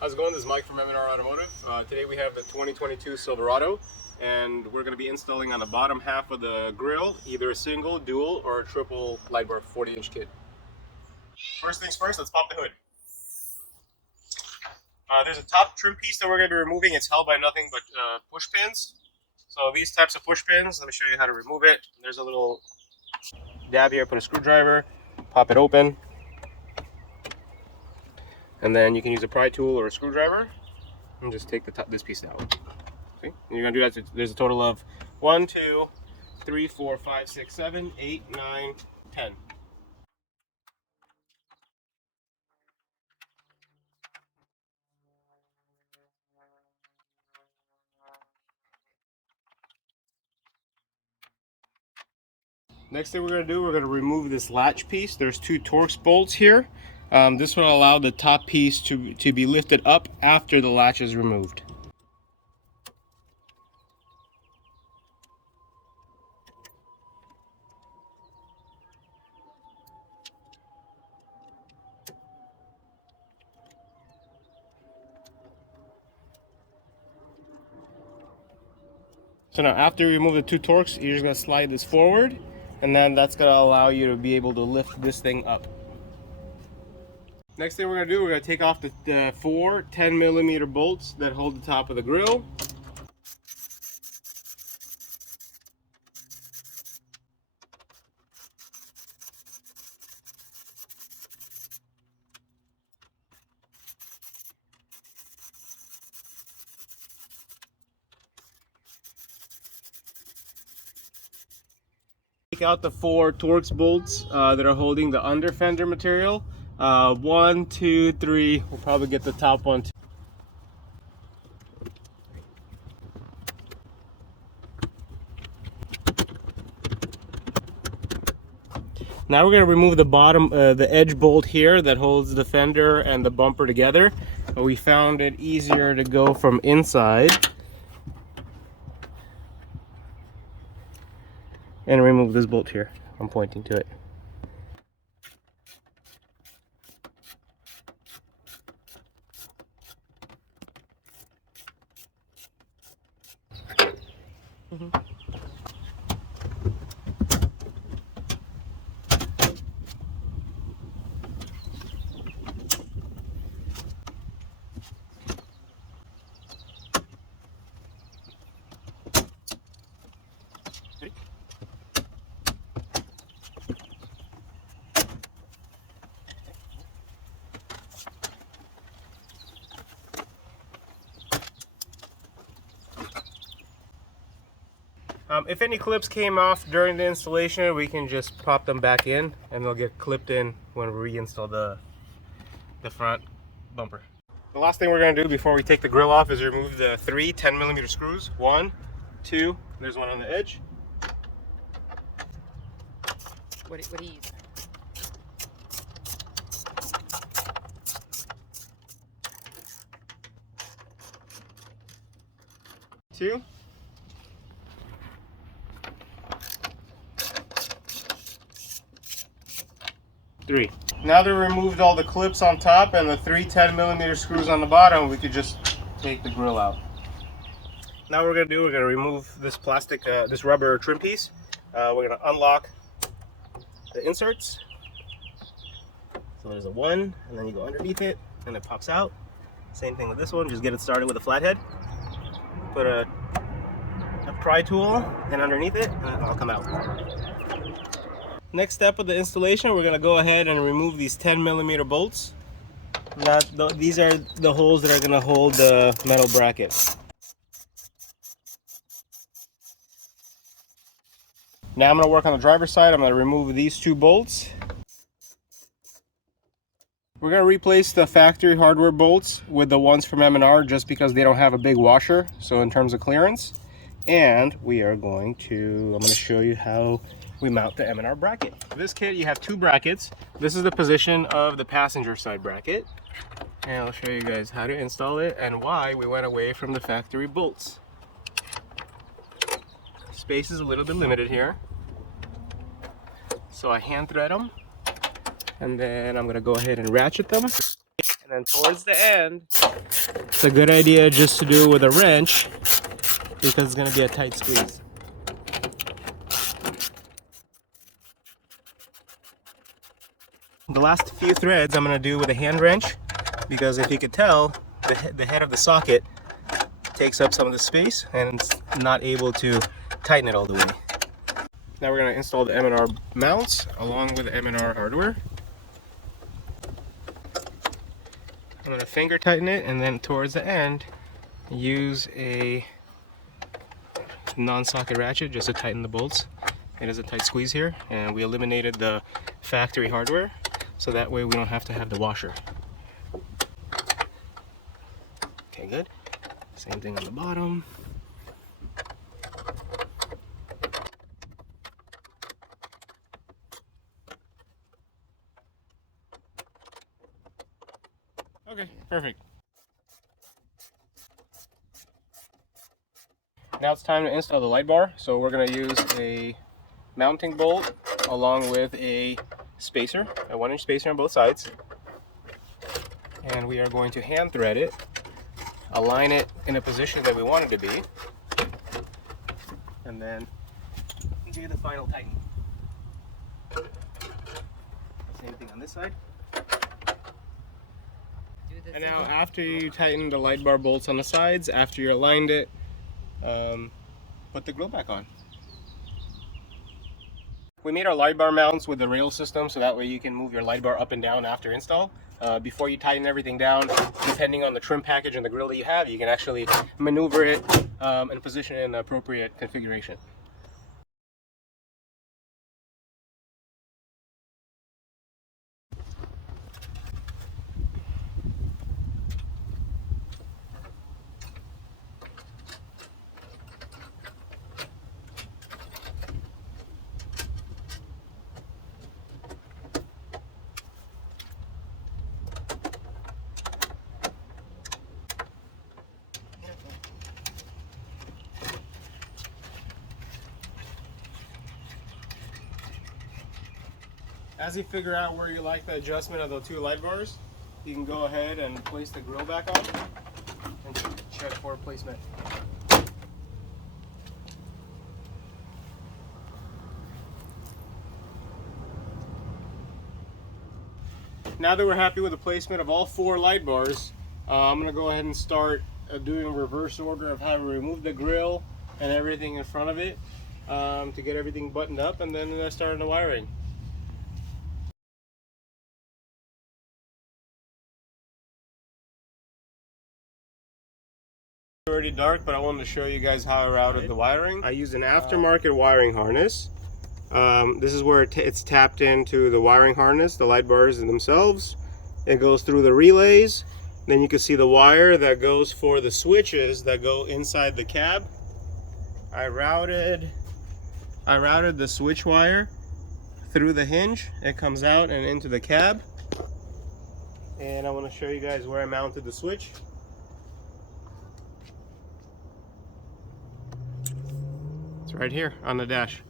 How's it going? This is Mike from M&R Automotive. Today we have the 2022 Silverado, and we're going to be installing on the bottom half of the grille either a single, dual, or a triple light bar 40-inch kit. First things first, let's pop the hood. There's a top trim piece that we're going to be removing. It's held by nothing but push pins. So these types of push pins, let me show you how to remove it. There's a little dab here, put a screwdriver, pop it open. And then you can use a pry tool or a screwdriver and just take this piece out. Okay? And you're gonna do that. There's a total of 1, 2, 3, 4, 5, 6, 7, 8, 9, 10. Next thing we're gonna do, we're gonna remove this latch piece. There's 2 Torx bolts here. This will allow the top piece to be lifted up after the latch is removed. So now after you remove the 2 Torx, you're just gonna slide this forward, and then that's gonna allow you to be able to lift this thing up. Next thing we're gonna do, we're gonna take off the 4 10mm bolts that hold the top of the grille. Take out the 4 Torx bolts that are holding the under fender material. 1, 2, 3. We'll probably get the top one too. Now we're going to remove the bottom, the edge bolt here that holds the fender and the bumper together. But we found it easier to go from inside and remove this bolt here. I'm pointing to it. If any clips came off during the installation, we can just pop them back in and they'll get clipped in when we reinstall the front bumper. The last thing we're going to do before we take the grille off is remove the 3 10mm screws. 1, 2, there's one on the edge. What do you use? 2. 3. Now that we removed all the clips on top and the 3 10mm screws on the bottom, we could just take the grille out. Now what we're going to do, we're going to remove this plastic, this rubber trim piece. We're going to unlock the inserts. So there's a 1, and then you go underneath it, and it pops out. Same thing with this one, just get it started with a flathead. Put a pry tool and underneath it, and it'll come out. Next step of the installation, we're going to go ahead and remove these 10mm bolts. These are the holes that are going to hold the metal bracket. Now I'm going to work on the driver's side. I'm going to remove these 2 bolts. We're going to replace the factory hardware bolts with the ones from M&R just because they don't have a big washer, so in terms of clearance. And I'm going to show you how we mount the M&R bracket. For this kit, you have 2 brackets. This is the position of the passenger side bracket. And I'll show you guys how to install it and why we went away from the factory bolts. Space is a little bit limited here, so I hand thread them, and then I'm going to go ahead and ratchet them. And then towards the end, it's a good idea just to do it with a wrench because it's going to be a tight squeeze. The last few threads I'm going to do with a hand wrench because if you could tell, the head of the socket takes up some of the space and it's not able to tighten it all the way. Now we're going to install the M&R mounts along with the M&R hardware. I'm going to finger tighten it and then towards the end use a non-socket ratchet just to tighten the bolts. It is a tight squeeze here, and we eliminated the factory hardware so that way we don't have to have the washer. Okay, good. Same thing on the bottom. Okay, perfect. Now it's time to install the light bar. So we're going to use a mounting bolt along with a spacer, a 1-inch spacer on both sides. And we are going to hand thread it, align it in a position that we want it to be, and then do the final tighten. Same thing on this side. And now after you tighten the light bar bolts on the sides, after you aligned it, put the grill back on. We made our light bar mounts with the rail system so that way you can move your light bar up and down after install. Before you tighten everything down, depending on the trim package and the grill that you have, you can actually maneuver it and position it in the appropriate configuration. As you figure out where you like the adjustment of the two light bars, you can go ahead and place the grill back on and check for placement. Now that we're happy with the placement of all 4 light bars, I'm going to go ahead and start doing a reverse order of how to remove the grill and everything in front of it to get everything buttoned up, and then start the wiring. It's already dark, but I wanted to show you guys how I routed the wiring. I used an aftermarket wiring harness. This is where it's tapped into the wiring harness, the light bars themselves. It goes through the relays. Then you can see the wire that goes for the switches that go inside the cab. I routed the switch wire through the hinge. It comes out and into the cab. And I want to show you guys where I mounted the switch. It's right here on the dash.